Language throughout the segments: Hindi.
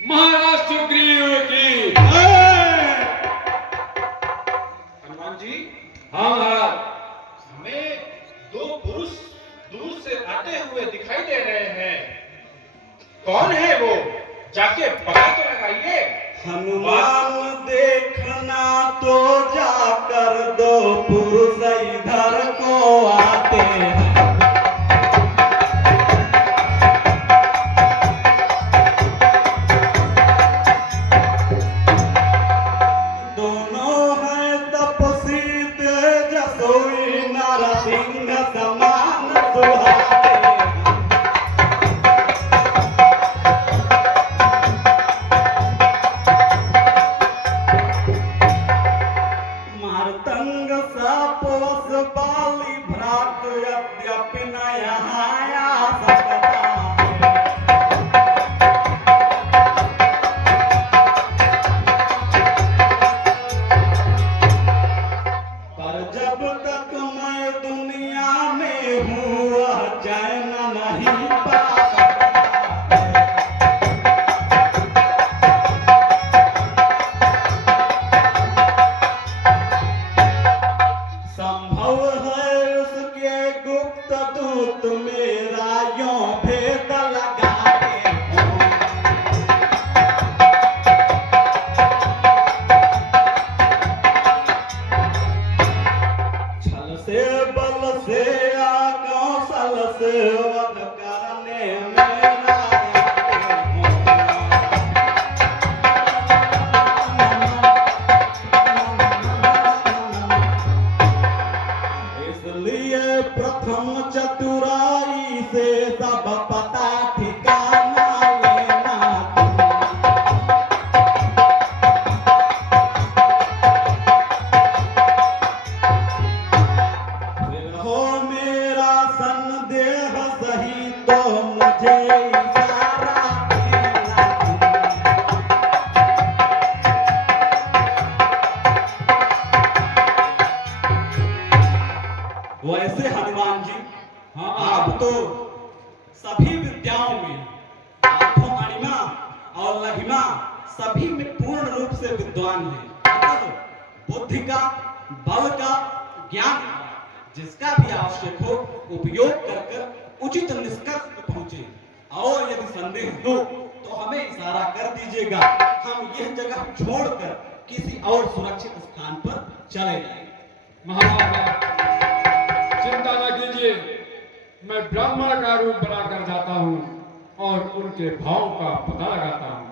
महाराज सुग्रीव की। हनुमान जी, हाँ महाराज। हमें दो पुरुष दूर से आते हुए दिखाई दे रहे हैं। कौन है वो? जाके पता तो लगाइए। हनुमान देखना तो जाकर दो पुरुष इधर को आते हैं। दोनों हैं तपस्वी तेजस्वी नरसिंह समान सुहाते हैं। मार्तंग सपोस बाली भ्रात यद्यपि न यहाँ आ सकता है। पर जब तक मैं दुनिया में हूँ वह चैन नहीं पा सकता है। संभव है उसके गुप्त दूत मेरा यों भेद लगाते हों। छल से बल से या कौशल से वध करने मेरा आते हों। इसलिए प्रथम चतुराई से सब पता ठिकाना लेना तुम। फिर हो मेरा संदेह सही तो मुझे इशारा देना तुम। वैसे हनुमान जी, हाँ आप तो सभी विद्याओं में आठों अणिमा और लघिमा सभी में पूर्ण रूप से विद्वान हैं। अतः बुद्धि का, बल का, ज्ञान का जिसका भी आवश्यक हो उपयोग कर कर उचित निष्कर्ष पर पहुंचे। और यदि संदेह हो तो हमें इशारा कर दीजिएगा, हम यह जगह छोड़कर किसी और सुरक्षित स्थान पर चले जाएंगे। महाराज चिंता न कीजिए, मैं ब्राह्मण का रूप बनाकर जाता हूँ और उनके भाव का पता लगाता हूँ।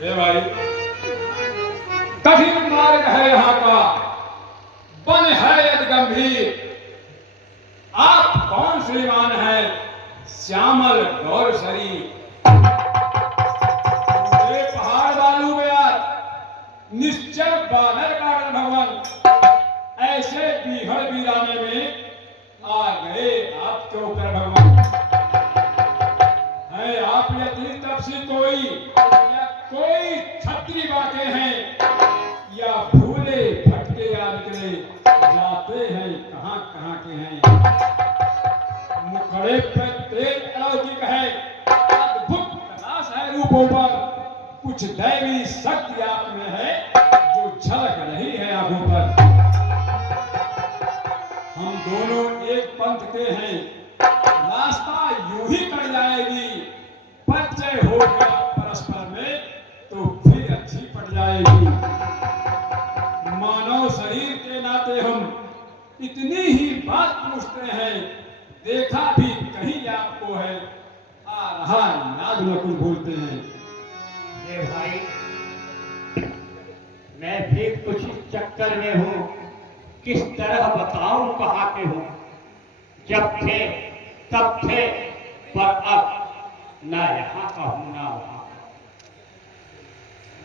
ए भाई, कठिन मार्ग है यहाँ का, वन है यदि गंभीर। आप कौन श्रीमान है श्यामल गौर शरीर। ये पहाड़ बालू में आज निश्चय बानर कारण भगवान, ऐसे बीहड़ बीराने में आ गए आपके ऊपर भगवान। है आप यदि तपसी कोई या कोई छत्री बाके हैं या भूले भटके या निकले जाते हैं कहाँ कहाँ के हैं। मुखड़े पे तेज अलौकिक है, अद्भुत प्रकाश है रूपों पर, कुछ दैवी शक्ति आप में है जो झलक रही है आंखों पर। हम दोनों एक पंथ के हैं, रास्ता यूं ही कट जाएगी, परिचय होगा परस्पर में तो फिर अच्छी पड़ जाएगी। मानव शरीर के नाते हम इतनी ही बात पूछते हैं, देखा भी कहीं आपको है, आ रहा याद न कुछ भूलते हैं। ये भाई, मैं भी कुछ इस चक्कर में हूँ, किस तरह बताऊं कहाँ के हूँ। जब थे तब थे, पर अब ना यहाँ का हूँ ना वहाँ का।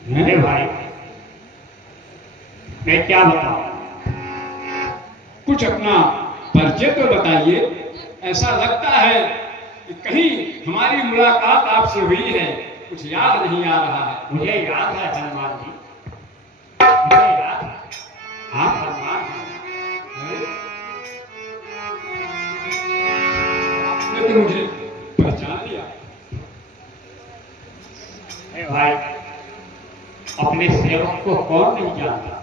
मेरे भाई, मैं क्या बताऊं? कुछ अपना परिचय तो बताइए। ऐसा लगता है कि कहीं हमारी मुलाकात आपसे हुई है, कुछ याद नहीं आ रहा है। मुझे याद है हनुमान जी, मुझे याद है। आप हनुमान हैं। आपने तो मुझे पहचान लिया। मेरे भाई, अपने सेवक को कौन नहीं जानता?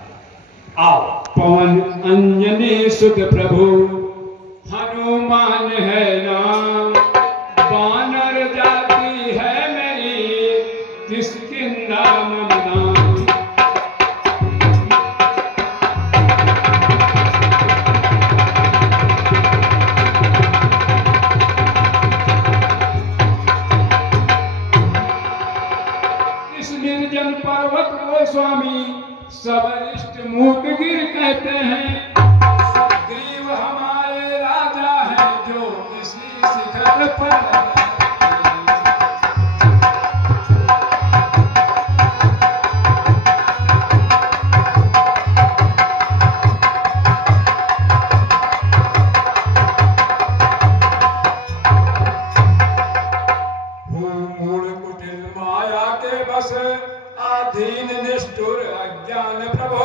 आओ। पवन अंजनी सुत प्रभु हनुमान है नाम, वानर जाति है मेरी किसके नाम नाम। इस निर्जन पर्वत को स्वामी सबरिष्ट मूकगिर कहते हैं। सुग्रीव हमारे राजा हैं जो इसी शिखर पर। मूढ़ कुटिल माया के बस आधीन निष्ठुर अज्ञान प्रभु,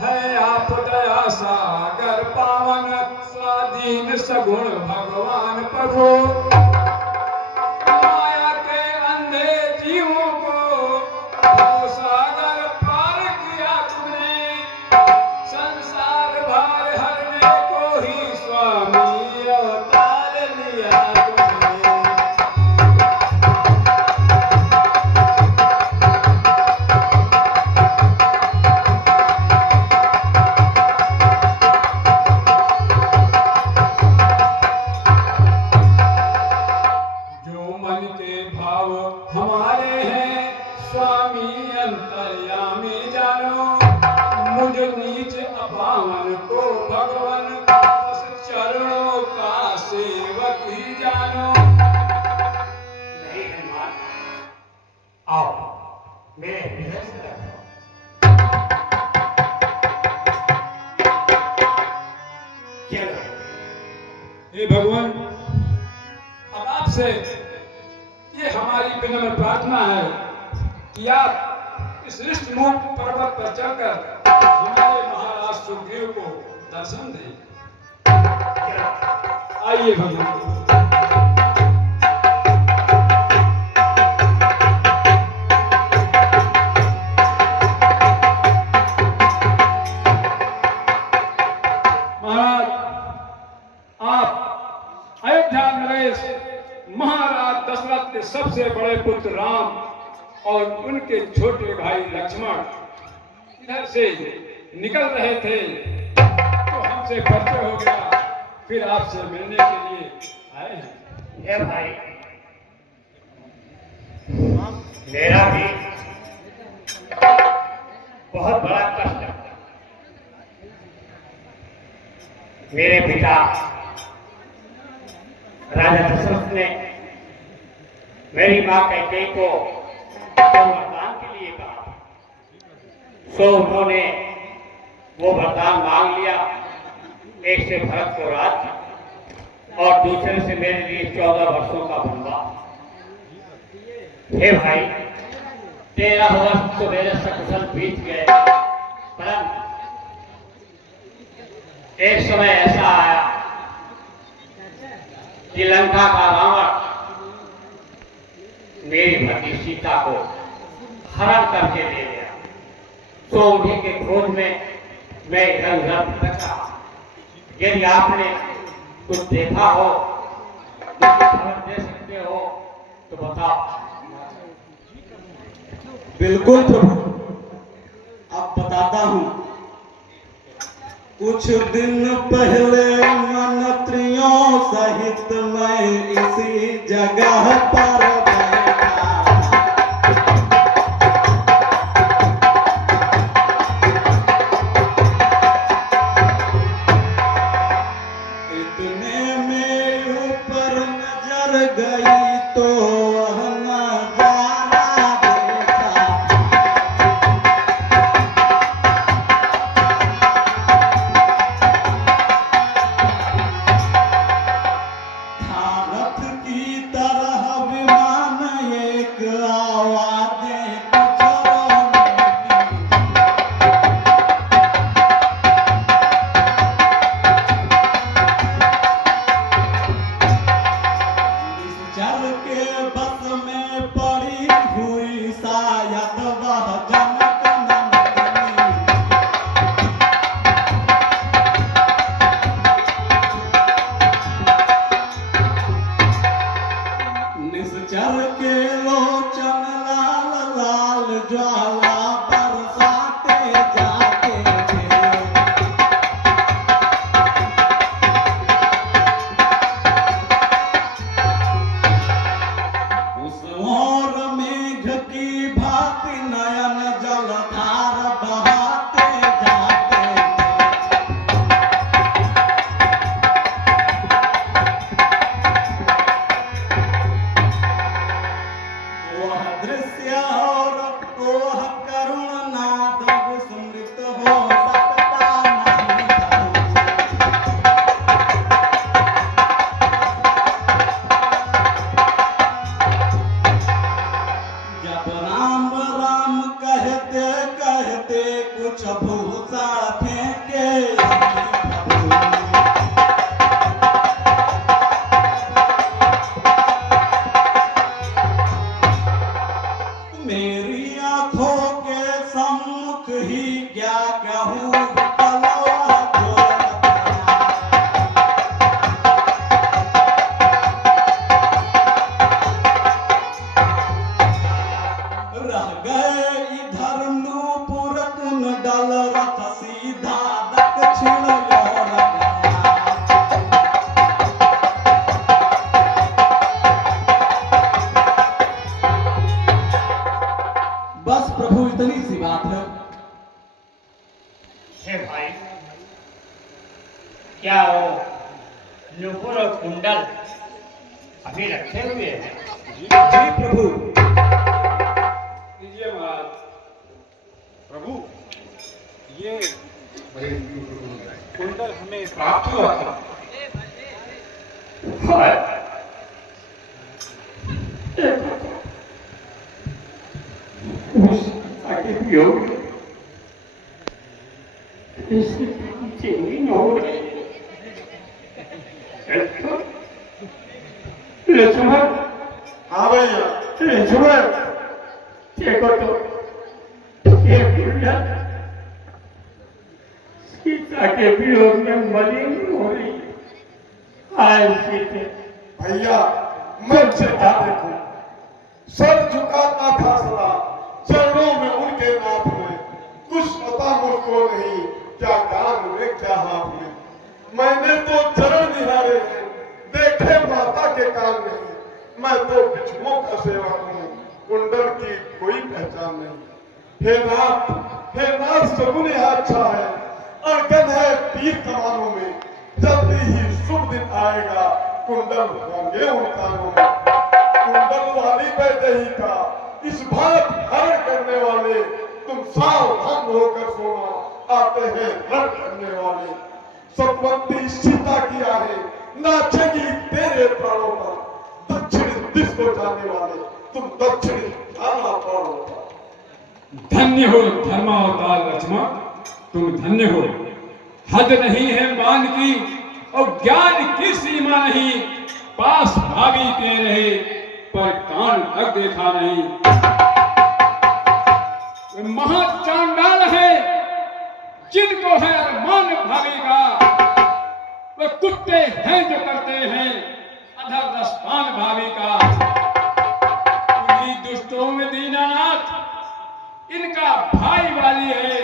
है आप दया सागर पावन स्वाधीन सगुण भगवान प्रभु। माया के अंधे जीवों को भव सागर पार किया तुमने, संसार भार हरने को ही स्वामी अवतार लिया तुमने। जो मन के भाव हमारे हैं स्वामी अंतर्यामी जानो, मुझ नीच अपावन को भगवान बस चरणों का सेवक ही जानो। नहीं हनुमान, आओ मेरे हृदय से रखो। चलो। हे भगवान, अब आपसे ये हमारी विनम्र प्रार्थना है कि आप इस ऋष्टमूक पर्वत पर चढ़कर हमारे महाराज सुग्रीव को दर्शन दें। आइए भगवान। महाराज, आप अयोध्या नरेश महाराज दशरथ के सबसे बड़े पुत्र राम और उनके छोटे भाई लक्ष्मण इधर से निकल रहे थे तो हमसे परिचय हो गया, फिर आपसे मिलने के लिए आए हैं। ये भाई, मेरा भी बहुत बड़ा कष्ट है। मेरे पिता राजा दशरथ ने मेरी मां कैकेयी को वरदान के लिए कहा, सो उन्होंने वो वरदान मांग लिया। एक से भरत को राज्य और दूसरे से मेरे लिए 14 वर्षों का वनवास। हे भाई, 13 वर्ष तो मेरे सकुशल बीत गए, परंतु एक समय ऐसा आया कि लंका का रावण मेरी भगी सीता को हरण करके ले गया। तो उन्हीं के क्रोध में मैं इधर उधर भटक रहा। यदि आपने कुछ देखा हो, कुछ खबर दे सकते हो तो बताओ। बिल्कुल प्रभु, अब बताता हूँ। कुछ दिन पहले मंत्रियों सहित मैं इसी जगह पर बैठा। इतने में ऊपर कर गई तो वह नजारा देखा। था रथ की तरह विमान एक आवाजें कुछ रोने की। निश्चल के बस में पड़ी हुई शायद वह जनक नंदिनी। निश्चल के लोचन लाल लाल ज्वाला बरसाते जाते थे। उस ओर मेघ की भांति नयन जलधार बहाते जाते थे। वह दृश्य और वह करुण नाद विस्मृत हो सकता नहीं था। जब राम राम कहते कहते कुछ भूसा फेंके प्रभु। मेरी आंखों के सम्मुख ही क्या कहूँ कलवा जो रखा। रह गए इधर नूपुर कुंडल रथ सीधा दक्षिण ओर गया। बस प्रभु इतनी सी बात है। हे भाई, क्या वो नुपुर और कुंडल अभी रखे हुए हैं? जी प्रभु। लीजिए महाराज। प्रभु, ये कुंडल हमें प्राप्त हुआ था। हाय, उस आगे वियोग इसी चीनी हो रही है। लक्ष्मण, हाँ भैया। लक्ष्मण, देखो तो ये कुंडल सीता के वियोग में मलिन हो रही है। आए सीते, भैया मन से क्या देखो, सर झुकाता था सदा चरणों में उनके नाथ में। कुछ पता मुझको नहीं क्या कान में क्या हाथ में। मैंने तो चरण निहारे हैं, देखे माता के कान नहीं। मैं तो बिच्छुओं का सेवक हूँ, कुंडल की कोई पहचान नहीं। हे नाथ सगुन यह अच्छा है, अड़कन है तीर कमानों में। जल्दी ही शुभ दिन आएगा, कुंडल होंगे उन कानों में। कुंडल वाली वैदेही का इस भात हरण करने वाले, तुम सावधान होकर सोना, आते हैं रण करने वाले। सतवंती सीता की आहे नाचेगी तेरे प्राणों पर। दक्षिण दिश को जाने वाले, तुम दक्षिण जाना प्राणों पर। धन्य हो धर्मावतार लक्ष्मण, तुम धन्य हो। हद नहीं है मान की और ज्ञान की सीमा नहीं। पास भाभी के रहे पर कान तक देखा नहीं। वे महाचांडाल है जिनको है अरमान भाभी का। वे कुत्ते हैं जो करते हैं अधर रसपान भाभी का। उन्हीं दुष्टों में दीनानाथ इनका भाई वाली है।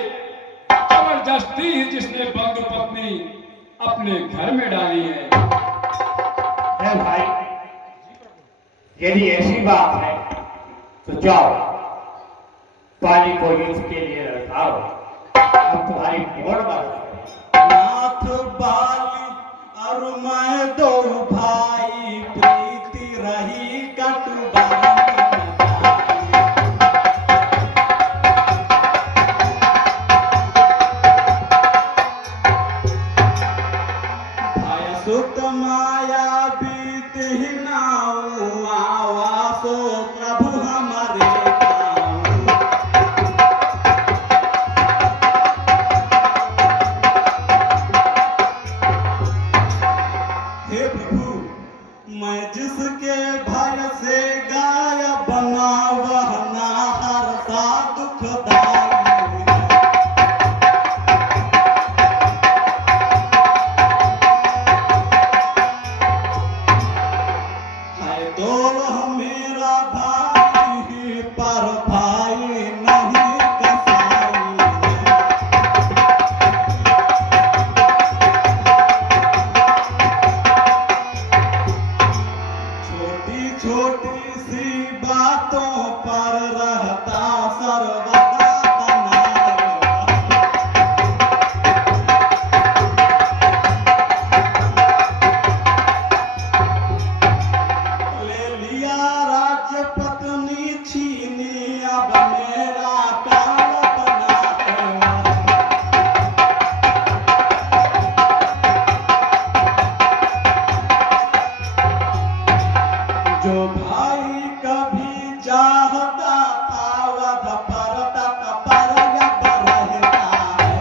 जबरदस्ती ही जिसने बंधु पत्नी अपने घर में डाली है। है भाई, यदि ऐसी बात है तो जाओ, पानी को युद्ध के लिए रखाओ। अब तुम्हारी मोड़ बात नाथ बाली और मैं दो भाई प्रीति माया बीत ही नाऊ आवासो प्रभु हमारे गाँव। हे प्रभु मैं जिसके भय से गाय बना वह ना हरता दुखदाई है। है दौड़ मेरा भाई पर भाई नहीं कसाई है। छोटी छोटी सी बातों पर रहता सर्वदा तनाव। ले लिया राज्य पत्नी छीनी अब मेरा काल बना है। जो भाई कभी चाहता था वध पर तक पर अब रहता है।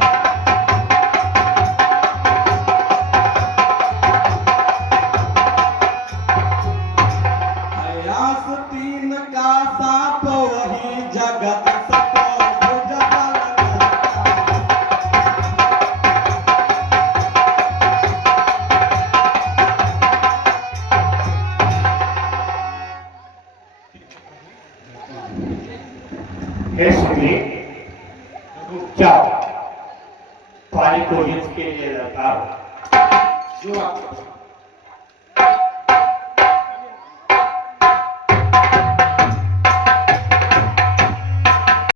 आस्तीन का सांप वही जगत सको भुजबल करता है। हे सुनी, जाओ पानी को हित के लिए लगा जो आप